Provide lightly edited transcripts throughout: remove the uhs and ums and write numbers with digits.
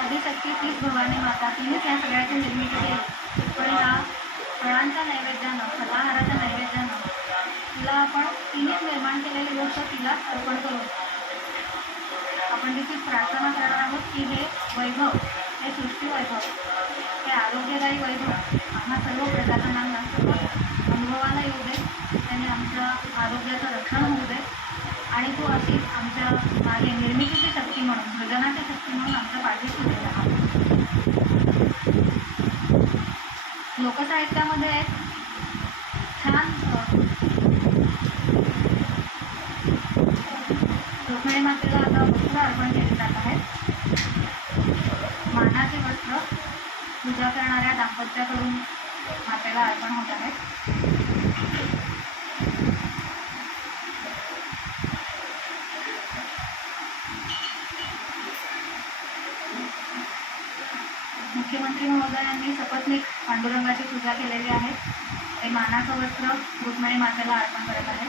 आदिशक्ती तीच भवानी माता, तिनेच या सगळ्याची निर्मिती केली. पण या फळांच्या नैवेद्यानं, फलाहाराच्या नैवेद्यानं तिला आपण तिनेच निर्माण केलेली गोष्ट तिला अर्पण करू. आपण तिचीच प्रार्थना करणार आहोत की हे वैभव, हे सृष्टी वैभव, हे आरोग्यदायी वैभव आम्हा सर्व प्रजाजनांना सर्व अनुभवाला येऊ दे. त्याने आमच्या आरोग्याचं रक्षण होऊ दे आणि तू अशीच आमच्या मागे निर्मितीची शक्ती म्हणून, सृजनाची शक्ती म्हणून आमच्या पाठीशी उभी राहा. लोकसाहित्यामध्ये एक छान रुक्मिणी मातेला आता वस्त्र अर्पण केले जात आहे. मानाचे वस्त्र पूजा करणाऱ्या दाम्पत्याकडून मातेला अर्पण होत आहे. मुख्यमंत्री महोदयांनी सपत्नीक पांडुरंगाची पूजा केलेली आहे. ते मानाचं वस्त्र रुक्मिणी मातेला अर्पण करत आहे.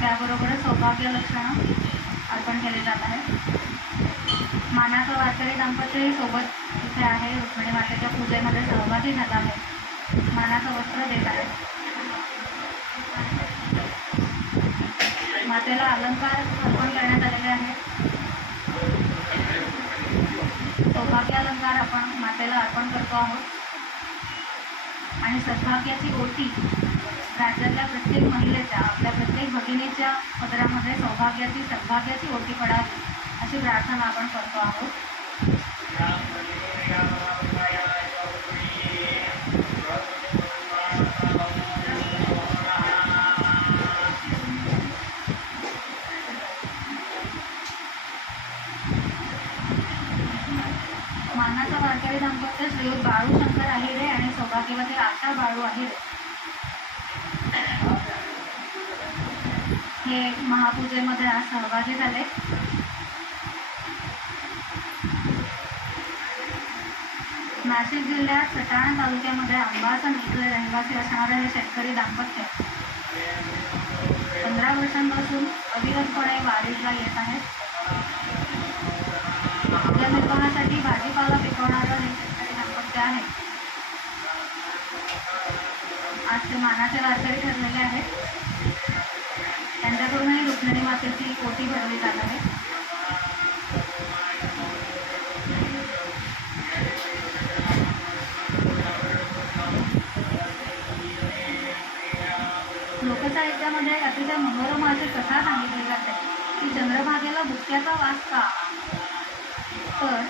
त्याबरोबरच सौभाग्य लक्षणं अर्पण केले जात आहे. मानाचं वारकरी दाम्पत्यही सोबत इथे आहे. रुक्मिणी मातेच्या पूजेमध्ये सहभागी झाला आहे. मानाचं वस्त्र देत आहे. मातेला अलंकार अर्पण करण्यात आलेले आहे. सौभाग्य अलंकार आपण मातेला अर्पण करतो आहोत. आणि सद्भाग्याची ओटी राज्यातल्या प्रत्येक महिलेच्या, आपल्या प्रत्येक भगिनीच्या पदरामध्ये सौभाग्याची, सद्भाग्याची ओटी पडावी अशी प्रार्थना आपण करतो आहोत. मानाचा वारकरी दाम्पत्य श्रीयुत बाळू शंकर आहिरे आणि सौभाग्यवती आशा बाळू आहिरे हे महापूजेमध्ये आज सहभागी झाले. नाशिक जिल्ह्यात सटाणा तालुक्यामध्ये अंबासन इथले रहिवासी असणारे हे शेतकरी दाम्पत्य 15 वर्षांपासून अविरतपणे वारीला येत आहेत. उदरनिर्वाहासाठी भाजीपाला पिकवणारं हे शेतकरी दाम्पत्य आहे. आज ते मानाचे वारकरी ठरलेले आहेत. त्यांच्याकडूनही रुक्मिणी मातेची ओटी भरली जात आहे. लोकसाहित्यामध्ये एक अतिशय मनोरम अशी कथा सांगितली जाते की चंद्रभागेला बुक्क्याचा वास का? तर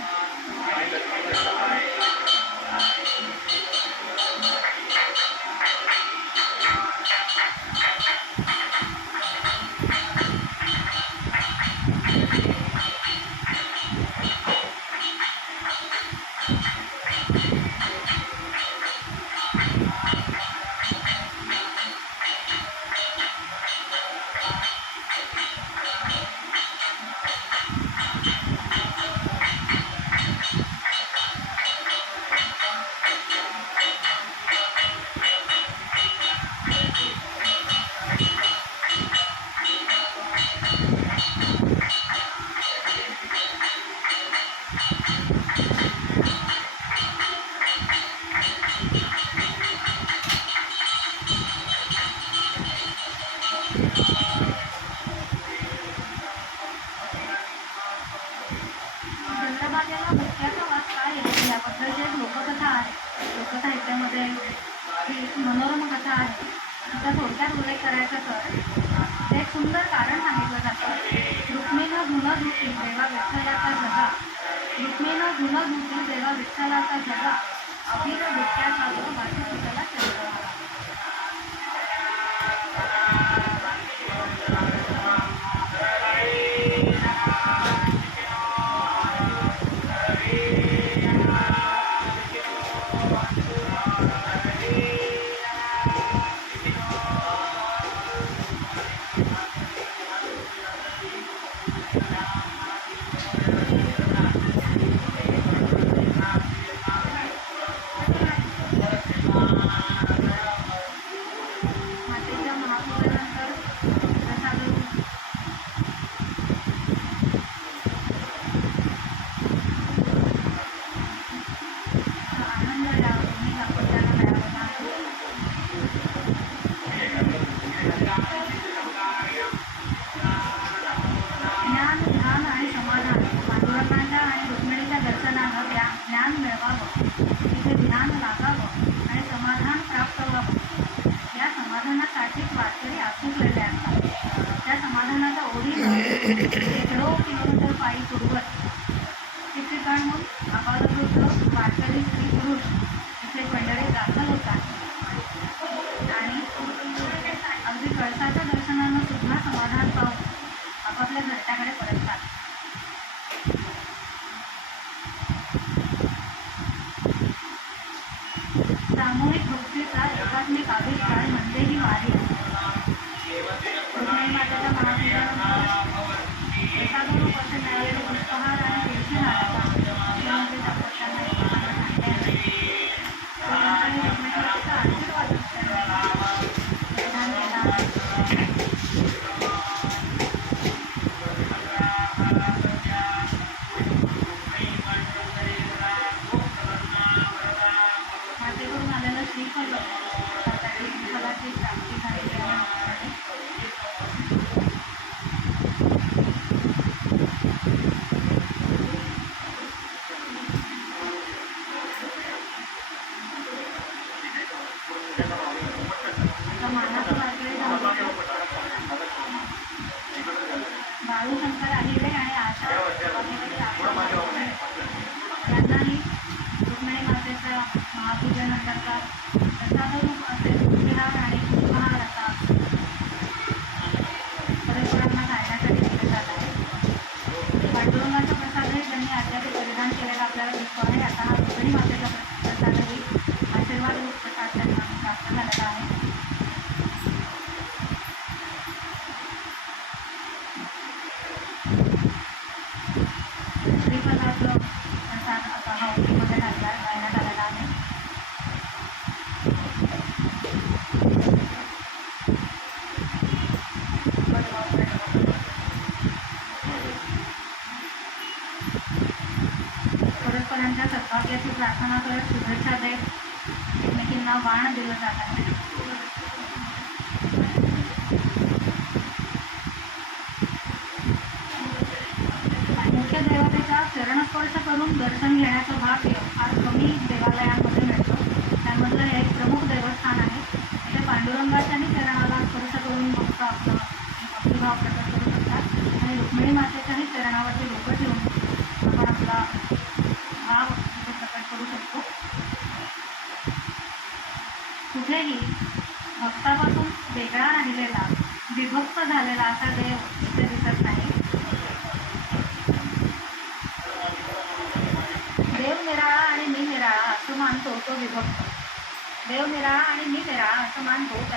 चंद्रभागेला बुक्क्याचा वास काय येतो याबद्दलची एक लोककथा आहे. लोकसाहित्यामध्ये ही मनोरम कथा आहे. तिचा थोडक्यात उल्लेख करायचा तर एक सुंदर कारण सांगितलं जातं. रुक्मिणीनं धुणं धुतली देवा विठ्ठलाचा जगा, रुक्मिणीनं धुणं धुतली देवा विठ्ठलाचा जगा, अभिर बुक्क्याचा वाशी सुटला चंद्रभागा. दर्शनानं ज्ञान मिळवावं, तिथे ध्यान लागावं आणि समाधान प्राप्त व्हावं. या समाधानासाठीच वारकरी आसुसलेले असतात. त्या समाधानाच्या ओढीनं शेकडो किलोमीटर पायी तुडवत ठिकठिकाणहून आपापसात वारकरी स्त्री पुरुष इथे पंढरीत दाखल होतात आणि अगदी कळसाच्या दर्शनानं सुद्धा समाधान पाहून आपापल्या घरट्याकडे परततात. सामूहिक भक्तीचा एकात्मिक आविष्कार म्हणजे ही वारी. रुक्मिणी मातेच्या महापूजानंतर एखादं रूप असे मिळालेले पुष्पहार आणि तुळशी हाराचा मुख्यमंत्रीच्या पक्षांना एकमेकांना सांगण्याने रुक्मिणी मातेचा आशीर्वाद विधान केला. मातेकडून आलेलं श्रीफल त्यासाठी श्रीफलाची प्राप्ती झालेली आहे. आता मानाचं वारकरी बाळूशंकर अहिरे आणि आशा यांनाही रुक्मिणी मातेच्या महापूजेनंतरचा प्रसादरूप असे तुळशीहार आणि पुष्पहार असा परस्परांना खाण्यासाठी दिले जात आहे. पांडुरंगाचा प्रसादही त्यांनी अद्याप परिधान केलेला आपल्याला दिसतो आहे. आता हा रुक्मिणी मातेचा प्रसादही आशीर्वाद रूप प्रसाद त्यांना प्राप्त झालेला आहे. श्रीफलाचं प्रसाद आता हा ओळीमध्ये घालण्यात आलेला आहे. परस्परांच्या सद्भाग्याची प्रार्थना करत शुभेच्छा देत एकमेकींना वाण दिलं जात आहे. मुख्य देवतेचा चरणस्पर्श करून दर्शन घेण्याचं भाग्य फार कमी देवालयांमध्ये मिळतं. त्यामधलं हे एक प्रमुख देवस्थान आहे. इथे पांडुरंगाच्याही चरणाला स्पर्श करून भक्त आपलं भक्तिभाव प्रकट करू शकतात आणि रुक्मिणी मातेच्याही चरणावरती डोकं ठेवून आपण आपला भाव तिथे प्रकट करू शकतो. कुठेही भक्तापासून वेगळा राहिलेला विभक्त झालेला असा देव इथे दिसत नाही. देव निराळा आणि मी निराळा असं मानतो तो विभक्त. देव निराळा आणि मी निराळा असं मानतो